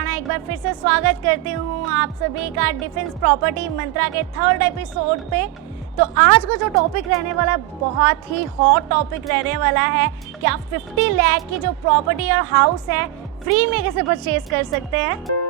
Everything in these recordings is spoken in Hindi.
राणा एक बार फिर से स्वागत करती हूँ आप सभी का डिफेंस प्रॉपर्टी मंत्रा के थर्ड एपिसोड पे। तो आज का जो टॉपिक रहने वाला है बहुत ही हॉट टॉपिक रहने वाला है कि आप 50 लाख की जो प्रॉपर्टी और हाउस है फ्री में कैसे परचेज कर सकते हैं।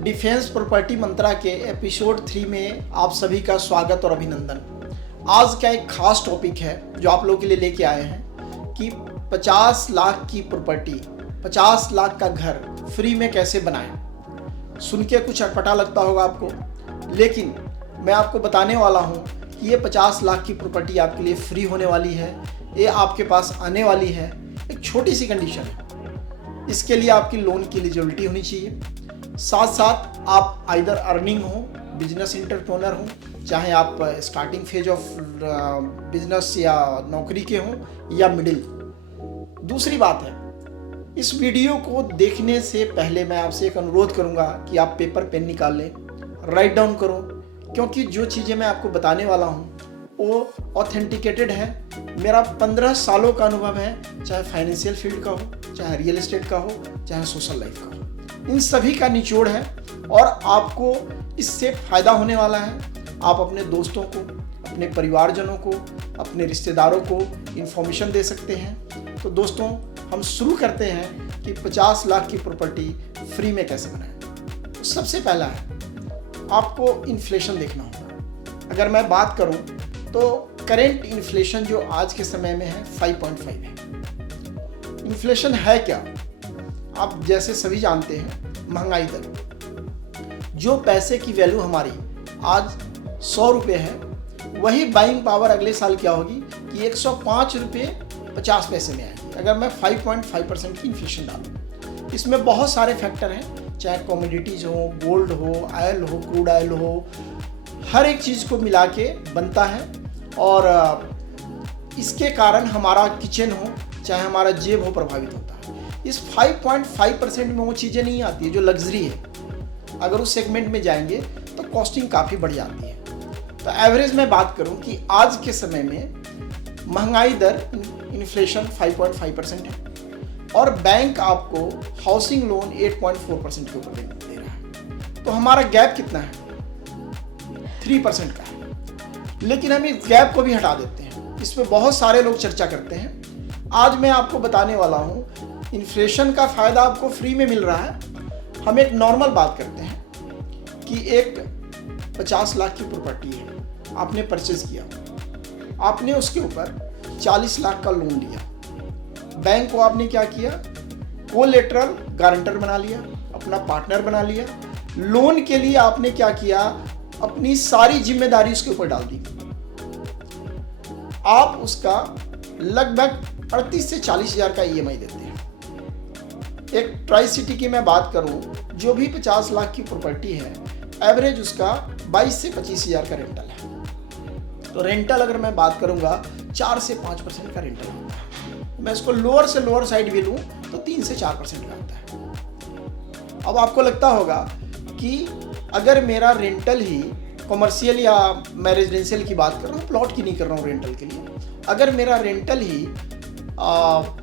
डिफेंस प्रॉपर्टी मंत्रा के एपिसोड 3 में आप सभी का स्वागत और अभिनंदन। आज का एक खास टॉपिक है जो आप लोगों के लिए लेके आए हैं कि 50 लाख की प्रॉपर्टी, 50 लाख का घर फ्री में कैसे बनाएं। सुन के कुछ अटपटा लगता होगा आपको, लेकिन मैं आपको बताने वाला हूं कि ये 50 लाख की प्रॉपर्टी आपके लिए फ्री होने वाली है। ये आपके पास आने वाली है। एक छोटी सी कंडीशन है, इसके लिए आपकी लोन की एलिजिबिलिटी होनी चाहिए। साथ साथ आप आइदर अर्निंग हो, बिजनेस एंटरप्रेन्योर हो, चाहे आप स्टार्टिंग फेज ऑफ बिजनेस या नौकरी के हो या मिडिल। दूसरी बात है, इस वीडियो को देखने से पहले मैं आपसे एक अनुरोध करूंगा कि आप पेपर पेन निकाल लें, राइट डाउन करो, क्योंकि जो चीज़ें मैं आपको बताने वाला हूँ वो ऑथेंटिकेटेड है। मेरा 15 सालों का अनुभव है, चाहे फाइनेंशियल फील्ड का हो, चाहे रियल एस्टेट का हो, चाहे सोशल लाइफ का हो। इन सभी का निचोड़ है और आपको इससे फ़ायदा होने वाला है। आप अपने दोस्तों को, अपने परिवारजनों को, अपने रिश्तेदारों को इन्फॉर्मेशन दे सकते हैं। तो दोस्तों, हम शुरू करते हैं कि 50 लाख की प्रॉपर्टी फ्री में कैसे बनाएं। तो सबसे पहला है, आपको इन्फ्लेशन देखना होगा। अगर मैं बात करूं तो करेंट इन्फ्लेशन जो आज के समय में है 5.5 है। इन्फ्लेशन है क्या? आप जैसे सभी जानते हैं, महंगाई दर। जो पैसे की वैल्यू हमारी आज 100 रुपये है, वही बाइंग पावर अगले साल क्या होगी कि 105 रुपये 50 पैसे में आएगी अगर मैं 5.5% की इन्फ्लेशन डालूँ। इसमें बहुत सारे फैक्टर हैं, चाहे कमोडिटीज़ हो, गोल्ड हो, ऑयल हो, क्रूड ऑयल हो, हर एक चीज़ को मिला के बनता है। और इसके कारण हमारा किचन हो, चाहे हमारा जेब हो, प्रभावित होता है। इस 5.5% में वो चीज़ें नहीं आती है जो लग्जरी है। अगर उस सेगमेंट में जाएंगे तो कॉस्टिंग काफ़ी बढ़ जाती है। तो एवरेज में बात करूं कि आज के समय में महंगाई दर, इन्फ्लेशन 5.5% है और बैंक आपको हाउसिंग लोन 8.4% के ऊपर दे रहा है। तो हमारा गैप कितना है? 3% का है। लेकिन हम इस गैप को भी हटा देते हैं। इस पर बहुत सारे लोग चर्चा करते हैं। आज मैं आपको बताने वाला हूँ, इन्फ्लेशन का फ़ायदा आपको फ्री में मिल रहा है। हम एक नॉर्मल बात करते हैं कि एक 50 लाख की प्रॉपर्टी है, आपने परचेज किया, आपने उसके ऊपर 40 लाख का लोन लिया। बैंक को आपने क्या किया? कोलेटरल गारंटर बना लिया, अपना पार्टनर बना लिया। लोन के लिए आपने क्या किया? अपनी सारी जिम्मेदारी उसके ऊपर डाल दी। आप उसका लगभग 38 से 40 हज़ार का EMI देते हैं। एक ट्राई सिटी की मैं बात करूं, जो भी 50 लाख की प्रॉपर्टी है, एवरेज उसका 22 से 25 हज़ार का रेंटल है। तो रेंटल अगर मैं बात करूंगा 4 से 5% का रेंटल होता है। मैं इसको लोअर से लोअर साइड भी लूं तो 3 से 4% का होता है। अब आपको लगता होगा कि अगर मेरा रेंटल ही कॉमर्शियल, या मैं रेजिडेंशियल की बात कर रहा हूँ, प्लॉट की नहीं कर रहा हूँ रेंटल के लिए, अगर मेरा रेंटल ही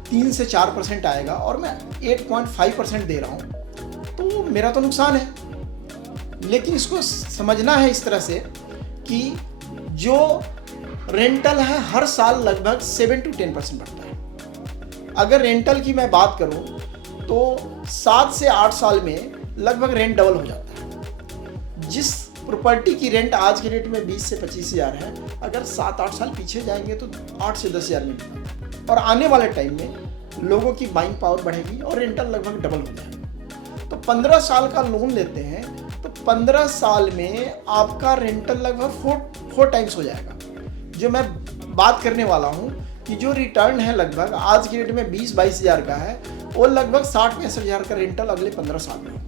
3 से 4% आएगा और मैं 8.5% दे रहा हूँ तो मेरा तो नुकसान है। लेकिन इसको समझना है इस तरह से कि जो रेंटल है हर साल लगभग 7 to 10% बढ़ता है। अगर रेंटल की मैं बात करूँ तो 7 से 8 साल में लगभग रेंट डबल हो जाता है। जिस प्रॉपर्टी की रेंट आज के रेट में 20 से 25 हज़ार है, अगर 7-8 साल पीछे जाएंगे तो 8 से 10 हज़ार में, और आने वाले टाइम में लोगों की बाइंग पावर बढ़ेगी और रेंटल लगभग डबल हो जाएगा। तो 15 साल का लोन लेते हैं तो 15 साल में आपका रेंटल लगभग 4 टाइम्स हो जाएगा। जो मैं बात करने वाला हूँ कि जो रिटर्न है लगभग आज के डेट में 20-22 हज़ार का है, वो लगभग 60-65 हज़ार का रेंटल अगले 15 साल में होगा।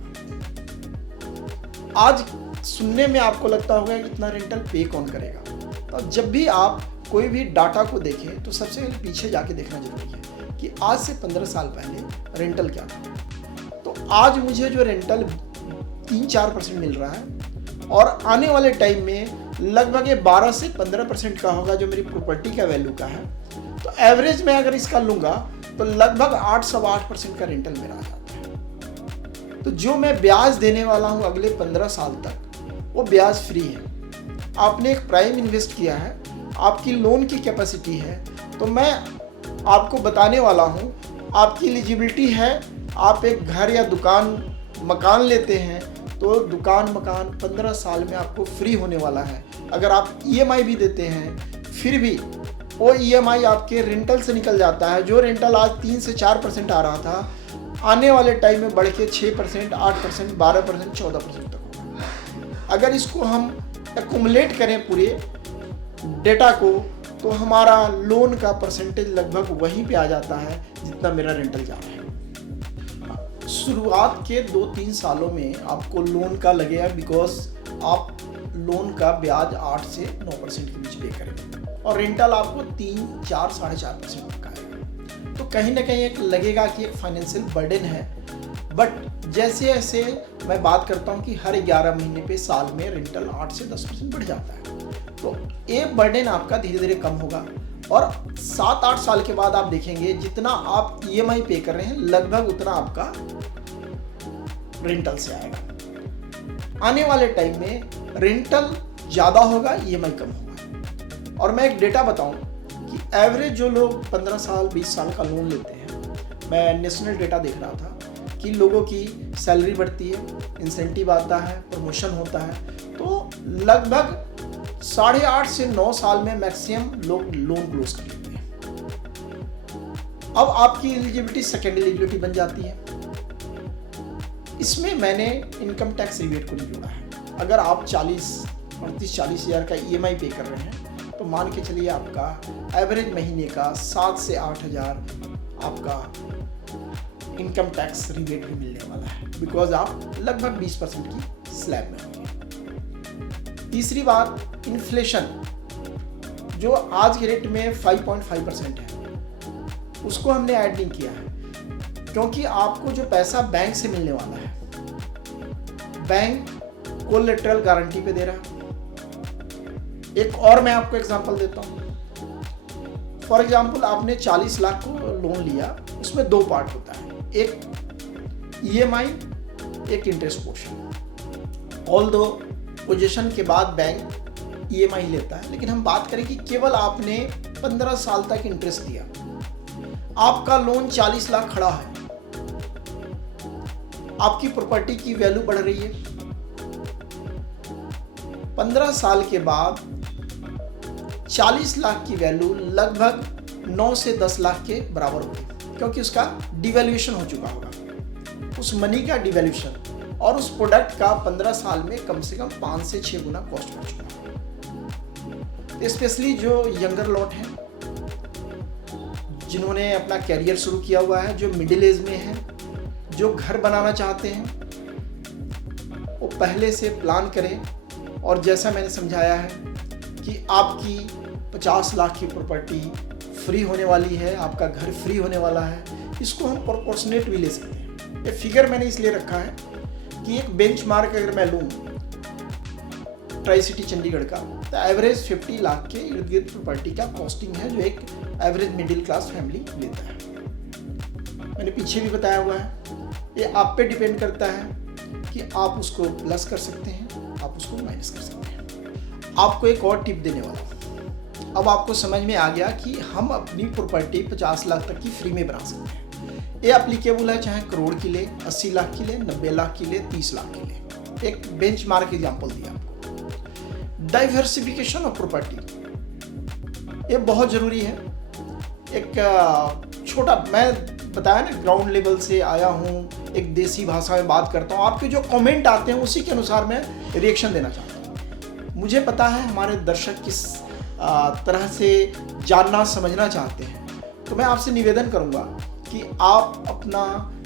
आज सुनने में आपको लगता होगा कि इतना रेंटल पे कौन करेगा। तो जब भी आप कोई भी डाटा को देखें तो सबसे पीछे जाके देखना जरूरी है कि आज से 15 साल पहले रेंटल क्या था। तो आज मुझे जो रेंटल 3-4% मिल रहा है और आने वाले टाइम में लगभग ये 12 से 15% का होगा जो मेरी प्रॉपर्टी का वैल्यू का है। तो एवरेज में अगर इसका लूँगा तो लगभग 8-8% का रेंटल मेरा आ जाता है। तो जो मैं ब्याज देने वाला हूँ अगले 15 साल तक वो ब्याज फ्री है। आपने एक प्राइम इन्वेस्ट किया है, आपकी लोन की कैपेसिटी है, तो मैं आपको बताने वाला हूँ आपकी एलिजिबिलिटी है। आप एक घर या मकान लेते हैं तो दुकान मकान 15 साल में आपको फ्री होने वाला है। अगर आप EMI भी देते हैं फिर भी वो EMI आपके रेंटल से निकल जाता है। जो रेंटल आज 3 से 4% आ रहा था आने वाले टाइम में बढ़ के 6%, 8%, 12%, 14% तक होगा। अगर इसको हम एक्युमुलेट करें पूरे डेटा को तो हमारा लोन का परसेंटेज लगभग वहीं पे आ जाता है जितना मेरा रेंटल जा रहा है। शुरुआत के 2-3 सालों में आपको लोन का लगेगा बिकॉज आप लोन का ब्याज 8 से 9% के बीच पे करेंगे और रेंटल आपको 3, 4, 4.5% तक आएगा। तो कहीं ना कहीं एक लगेगा कि एक फाइनेंशियल बर्डन है। बट जैसे जैसे मैं बात करता हूँ कि हर 11 महीने पे साल में रेंटल 8 से 10% बढ़ जाता है, तो ये बर्डन आपका धीरे धीरे कम होगा और 7-8 साल के बाद आप देखेंगे जितना आप EMI पे कर रहे हैं लगभग उतना आपका रेंटल से आएगा। आने वाले टाइम में रेंटल ज़्यादा होगा, EMI कम होगा। और मैं एक डेटा बताऊं कि एवरेज जो लोग 15 साल 20 साल का लोन लेते हैं, मैं नेशनल डेटा देख रहा था कि लोगों की सैलरी बढ़ती है, इंसेंटिव आता है, प्रमोशन होता है, तो लगभग 8.5 से 9 साल में मैक्सिमम लोग लोन क्लोज कर लेते हैं। अब आपकी एलिजिबिलिटी सेकेंड एलिजिबिलिटी बन जाती है। इसमें मैंने इनकम टैक्स रिबेट को नहीं जोड़ा है। अगर आप 40 हज़ार का EMI पे कर रहे हैं तो मान के चलिए आपका एवरेज महीने का 7 से 8 हज़ार आपका इनकम टैक्स रिबेट भी मिलने वाला है बिकॉज आप लगभग 20% की स्लैब में होंगे। तीसरी बात, इन्फ्लेशन जो आज के रेट में 5.5% है उसको हमने ऐड नहीं किया है क्योंकि आपको जो पैसा बैंक से मिलने वाला है, बैंक कोलैटरल गारंटी पे दे रहा है। एक और मैं आपको एग्जांपल देता हूँ। फॉर एग्जांपल आपने 40 लाख को लोन लिया, उसमें 2 पार्ट होता है, एक EMI, एक इंटरेस्ट पोर्शन। ऑल्दो पोजीशन के बाद बैंक EMI लेता है, लेकिन हम बात करें कि केवल आपने 15 साल तक इंटरेस्ट दिया, आपका लोन 40 लाख खड़ा है, आपकी प्रॉपर्टी की वैल्यू बढ़ रही है। 15 साल के बाद 40 लाख की वैल्यू लगभग 9 से 10 लाख के बराबर होगी क्योंकि उसका डिवैल्यूएशन हो चुका होगा। उस मनी का डिवैल्यूएशन और उस प्रोडक्ट का 15 साल में कम से कम 5 से 6 गुना कॉस्ट बढ़ चुका है। स्पेशली जो यंगर लॉट हैं, जिन्होंने अपना कैरियर शुरू किया हुआ है, जो मिडिल एज में है, जो घर बनाना चाहते हैं, वो पहले से प्लान करें। और जैसा मैंने समझाया है कि आपकी 50 लाख की प्रॉपर्टी फ्री होने वाली है, आपका घर फ्री होने वाला है, इसको हम प्रोपोर्शनेट भी ले सकते हैं। ये फिगर मैंने इसलिए रखा है कि एक बेंचमार्क अगर मैं लूँ ट्राई सिटी चंडीगढ़ का, तो एवरेज 50 लाख के इर्द गिर्द प्रॉपर्टी का कॉस्टिंग है जो एक एवरेज मिडिल क्लास फैमिली लेता है। मैंने पीछे भी बताया हुआ है, ये आप पे डिपेंड करता है कि आप उसको प्लस कर सकते हैं, आप उसको माइनस कर सकते हैं। आपको एक और टिप देने वाला हूँ। अब आपको समझ में आ गया कि हम अपनी प्रॉपर्टी 50 लाख तक की फ्री में बना सकते हैं। ये एप्लीकेबल है चाहे करोड़ की ले, 80 लाख की ले, 90 लाख की ले, 30 लाख की ले। एक बेंचमार्क एग्जांपल दिया आपको। डाइवर्सिफिकेशन ऑफ प्रॉपर्टी ये बहुत ज़रूरी है। एक छोटा, मैं बताया ना ग्राउंड लेवल से आया हूँ, एक देसी भाषा में बात करता हूँ, आपके जो कमेंट आते हैं उसी के अनुसार मैं रिएक्शन देना चाहता हूँ। मुझे पता है हमारे दर्शक किस तरह से जानना समझना चाहते हैं, तो मैं आपसे निवेदन करूँगा कि आप अपना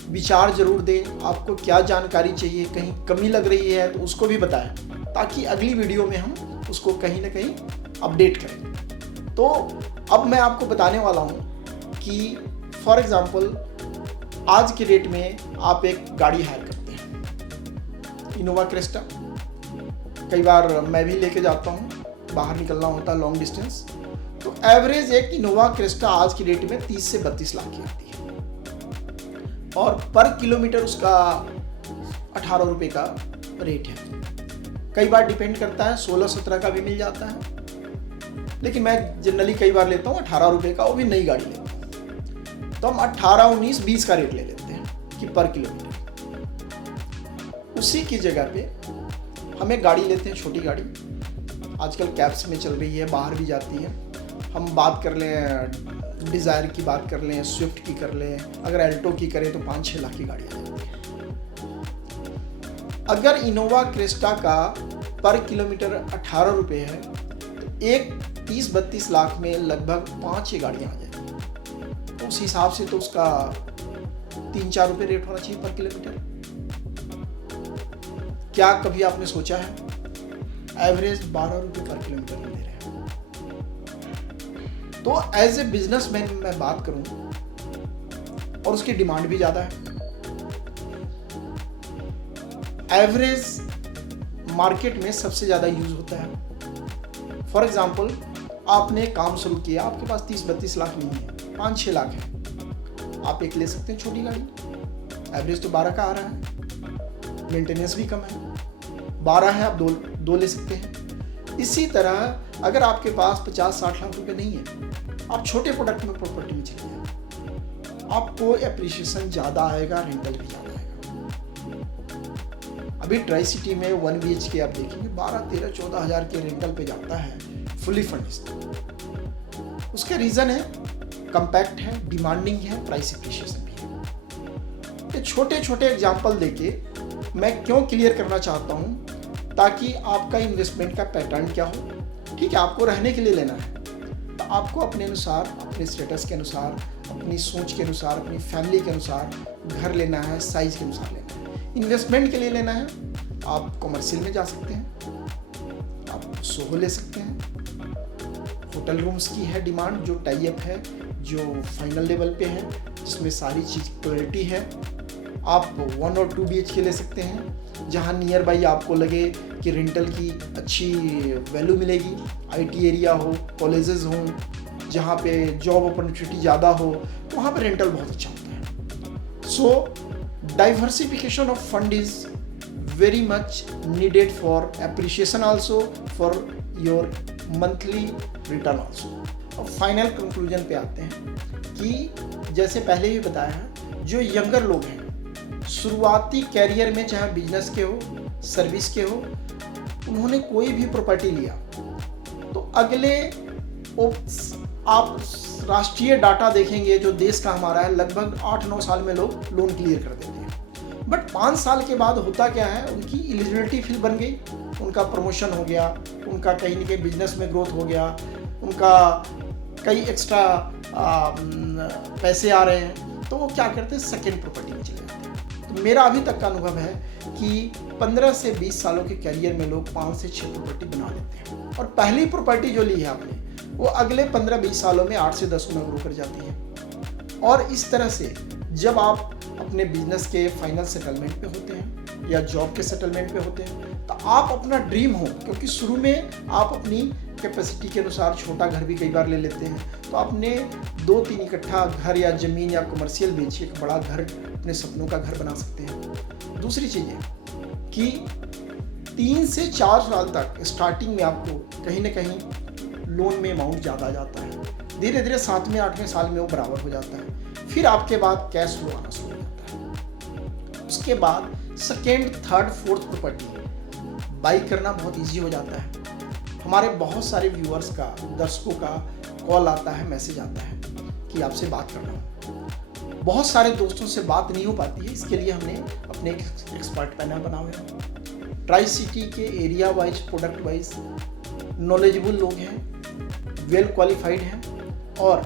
विचार जरूर दें। आपको क्या जानकारी चाहिए, कहीं कमी लग रही है तो उसको भी बताएं ताकि अगली वीडियो में हम उसको कहीं ना कहीं अपडेट करें। तो अब मैं आपको बताने वाला हूँ कि फॉर एग्जांपल आज के डेट में आप एक गाड़ी हायर करते हैं, इनोवा क्रिस्टा। कई बार मैं भी लेके जाता हूँ, बाहर निकलना होता है लॉन्ग डिस्टेंस, तो एवरेज एक इनोवा क्रिस्टा आज की डेट में 30 से 32 लाख की आती है और पर किलोमीटर उसका 18 रुपये का रेट है। कई बार डिपेंड करता है 16-17 का भी मिल जाता है, लेकिन मैं जनरली कई बार लेता हूँ 18 रुपये का, वो भी नई गाड़ी लेता हूँ। तो हम 18, 19, 20 का रेट ले लेते हैं कि पर किलोमीटर। उसी की जगह पे हम एक गाड़ी लेते हैं, छोटी गाड़ी, आजकल कैब्स में चल रही है, बाहर भी जाती है। हम बात कर लें डिज़ायर की, बात कर लें स्विफ्ट की, कर लें अगर एल्टो की करें तो 5-6 लाख की गाड़ी आ जाती है। अगर इनोवा क्रिस्टा का पर किलोमीटर 18 रुपये है तो एक 30-32 लाख में लगभग 5-6 गाड़ियाँ आ जाएंगी। तो उस हिसाब से तो उसका 3-4 रुपये रेट होना चाहिए पर किलोमीटर। क्या कभी आपने सोचा है एवरेज 12 रुपये पर किलोमीटर दे रहे हैं? तो एज ए बिजनेसमैन मैं बात करूं और उसकी डिमांड भी ज़्यादा है। एवरेज मार्केट में सबसे ज़्यादा यूज होता है। फॉर एग्जांपल आपने काम शुरू किया, आपके पास 30-32 लाख नहीं है, 5-6 लाख है, आप एक ले सकते हैं छोटी गाड़ी। एवरेज तो 12 का आ रहा है, मेंटेनेंस भी कम है, 12 है, आप दो ले सकते हैं। इसी तरह अगर आपके पास 50-60 लाख रुपए नहीं है, आप छोटे प्रोडक्ट में प्रॉपर्टी में चले जाए, आपको एप्रिशिएशन ज़्यादा आएगा, रेंटल भी ज़्यादा आएगा। अभी ट्राई सिटी में 1 BHK आप देखेंगे 12-13-14 हज़ार के रेंटल पे जाता है, फुली फर्निश्ड। उसका रीज़न है कम्पैक्ट है, डिमांडिंग है, प्राइस एप्रिशिएशन भी है। ये छोटे छोटे एग्जाम्पल देके मैं क्यों क्लियर करना चाहता हूँ, ताकि आपका इन्वेस्टमेंट का पैटर्न क्या हो। ठीक है, आपको रहने के लिए लेना है तो आपको अपने अनुसार, अपने स्टेटस के अनुसार, अपनी सोच के अनुसार, अपनी फैमिली के अनुसार घर लेना है, साइज के अनुसार लेना है। इन्वेस्टमेंट के लिए लेना है, आप कमर्शियल में जा सकते हैं, आप सोहो ले सकते हैं। होटल रूम्स की है डिमांड, जो टाई अप है, जो फाइनल लेवल पे है, जिसमें सारी चीज़ क्लैरिटी है। आप 1 और 2 BHK ले सकते हैं, जहाँ नियर बाई आपको लगे कि रेंटल की अच्छी वैल्यू मिलेगी, IT एरिया हो, कॉलेजेस हों, जहाँ पे जॉब अपॉर्चुनिटी ज़्यादा हो, तो वहाँ पे रेंटल बहुत अच्छा होता है। So diversification of fund is very much needed for appreciation also, for your monthly return also. और फाइनल कंक्लूजन पे आते हैं कि जैसे पहले भी बताया है, जो यंगर लोग हैं, शुरुआती कैरियर में चाहे बिजनेस के हो, सर्विस के हो, उन्होंने कोई भी प्रॉपर्टी लिया तो अगले आप राष्ट्रीय डाटा देखेंगे जो देश का हमारा है, लगभग 8-9 साल में लोग लोन क्लियर कर देते हैं। बट 5 साल के बाद होता क्या है, उनकी एलिजिबिलिटी फिर बन गई, उनका प्रमोशन हो गया, उनका कहीं ना कहीं बिजनेस में ग्रोथ हो गया, उनका कई एक्स्ट्रा पैसे आ रहे हैं, तो वो क्या करते हैं, सेकेंड प्रॉपर्टी में चले जाते हैं। तो मेरा अभी तक का अनुभव है कि 15 से 20 सालों के करियर में लोग 5 से 6 प्रॉपर्टी बना लेते हैं, और पहली प्रॉपर्टी जो ली है आपने, वो अगले 15-20 सालों में 8 से 10 गुना ग्रो कर जाती है। और इस तरह से जब आप अपने बिजनेस के फाइनल सेटलमेंट पे होते हैं या जॉब के सेटलमेंट पे होते हैं, तो आप अपना ड्रीम हो, क्योंकि शुरू में आप अपनी कैपेसिटी के अनुसार छोटा घर भी कई बार ले लेते हैं, तो आपने 2-3 इकट्ठा घर या ज़मीन या कमर्शियल बेच के एक बड़ा घर, अपने सपनों का घर बना सकते हैं। दूसरी चीज़ है कि 3 से 4 साल तक स्टार्टिंग में आपको कहीं ना कहीं लोन में अमाउंट ज़्यादा आ जाता है, धीरे धीरे 7वें 8वें साल में वो बराबर हो जाता है, फिर आपके बाद कैश फ्लो आना शुरू हो जाता है। उसके बाद second, third, fourth property by करना बहुत ईजी हो जाता है। हमारे बहुत सारे व्यूअर्स का, दर्शकों का कॉल आता है, मैसेज आता है कि आपसे बात करना हो। बहुत सारे दोस्तों से बात नहीं हो पाती है, इसके लिए हमने अपने एक एक्सपर्ट पैनल बना हुआ है। ट्राई सिटी के area wise, product wise knowledgeable लोग हैं, वेल क्वालिफाइड हैं और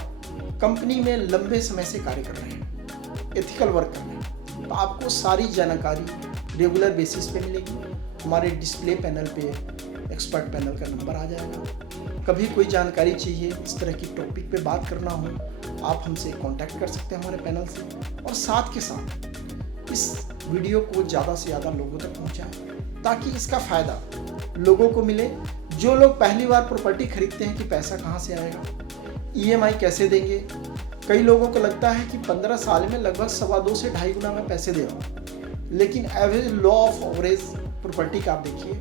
कंपनी में लंबे समय से कार्य कर रहे हैं, एथिकल वर्क कर रहे हैं। तो आपको सारी जानकारी रेगुलर बेसिस पे मिलेगी। हमारे डिस्प्ले पैनल पे एक्सपर्ट पैनल का नंबर आ जाएगा। कभी कोई जानकारी चाहिए, इस तरह की टॉपिक पे बात करना हो, आप हमसे कांटेक्ट कर सकते हैं हमारे पैनल से। और साथ के साथ इस वीडियो को ज़्यादा से ज़्यादा लोगों तक पहुंचाएं ताकि इसका फ़ायदा लोगों को मिले। जो लोग पहली बार प्रॉपर्टी खरीदते हैं कि पैसा कहाँ से आएगा, EMI कैसे देंगे। कई लोगों को लगता है कि 15 साल में लगभग 2.25 से 2.5 गुना मैं पैसे दे रहा हूँ, लेकिन average law of average property का आप देखिए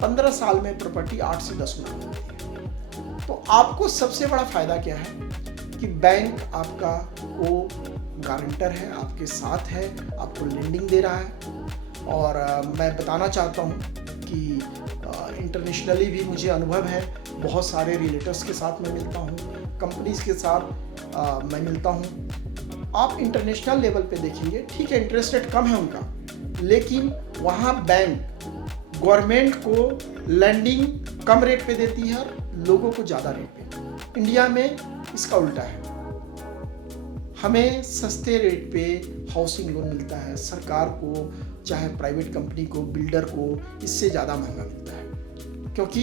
15 साल में प्रॉपर्टी 8 से 10 गुना हो जाती है। तो आपको सबसे बड़ा फायदा क्या है कि बैंक आपका वो गारंटर है, आपके साथ है, आपको लेंडिंग दे रहा है। और मैं बताना चाहता हूँ कि इंटरनेशनली भी मुझे अनुभव है, बहुत सारे रिलेटर्स के साथ मैं मिलता हूँ, कंपनीज के साथ मैं मिलता हूँ। आप इंटरनेशनल लेवल पे देखेंगे, ठीक है इंटरेस्ट रेट कम है उनका, लेकिन वहाँ बैंक गवर्नमेंट को लैंडिंग कम रेट पे देती है और लोगों को ज़्यादा रेट पे। इंडिया में इसका उल्टा है, हमें सस्ते रेट पे हाउसिंग लोन मिलता है, सरकार को चाहे प्राइवेट कंपनी को, बिल्डर को इससे ज़्यादा महंगा मिलता है। क्योंकि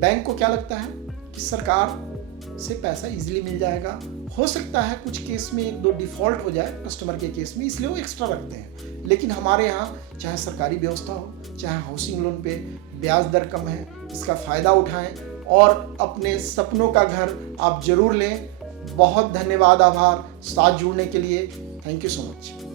बैंक को क्या लगता है कि सरकार से पैसा इजीली मिल जाएगा, हो सकता है कुछ केस में 1-2 डिफ़ॉल्ट हो जाए कस्टमर के केस में, इसलिए वो एक्स्ट्रा रखते हैं। लेकिन हमारे यहाँ चाहे सरकारी व्यवस्था हो, चाहे हाउसिंग लोन पे ब्याज दर कम है, इसका फ़ायदा उठाएं और अपने सपनों का घर आप जरूर लें। बहुत धन्यवाद, आभार साथ जुड़ने के लिए। Thank you so much.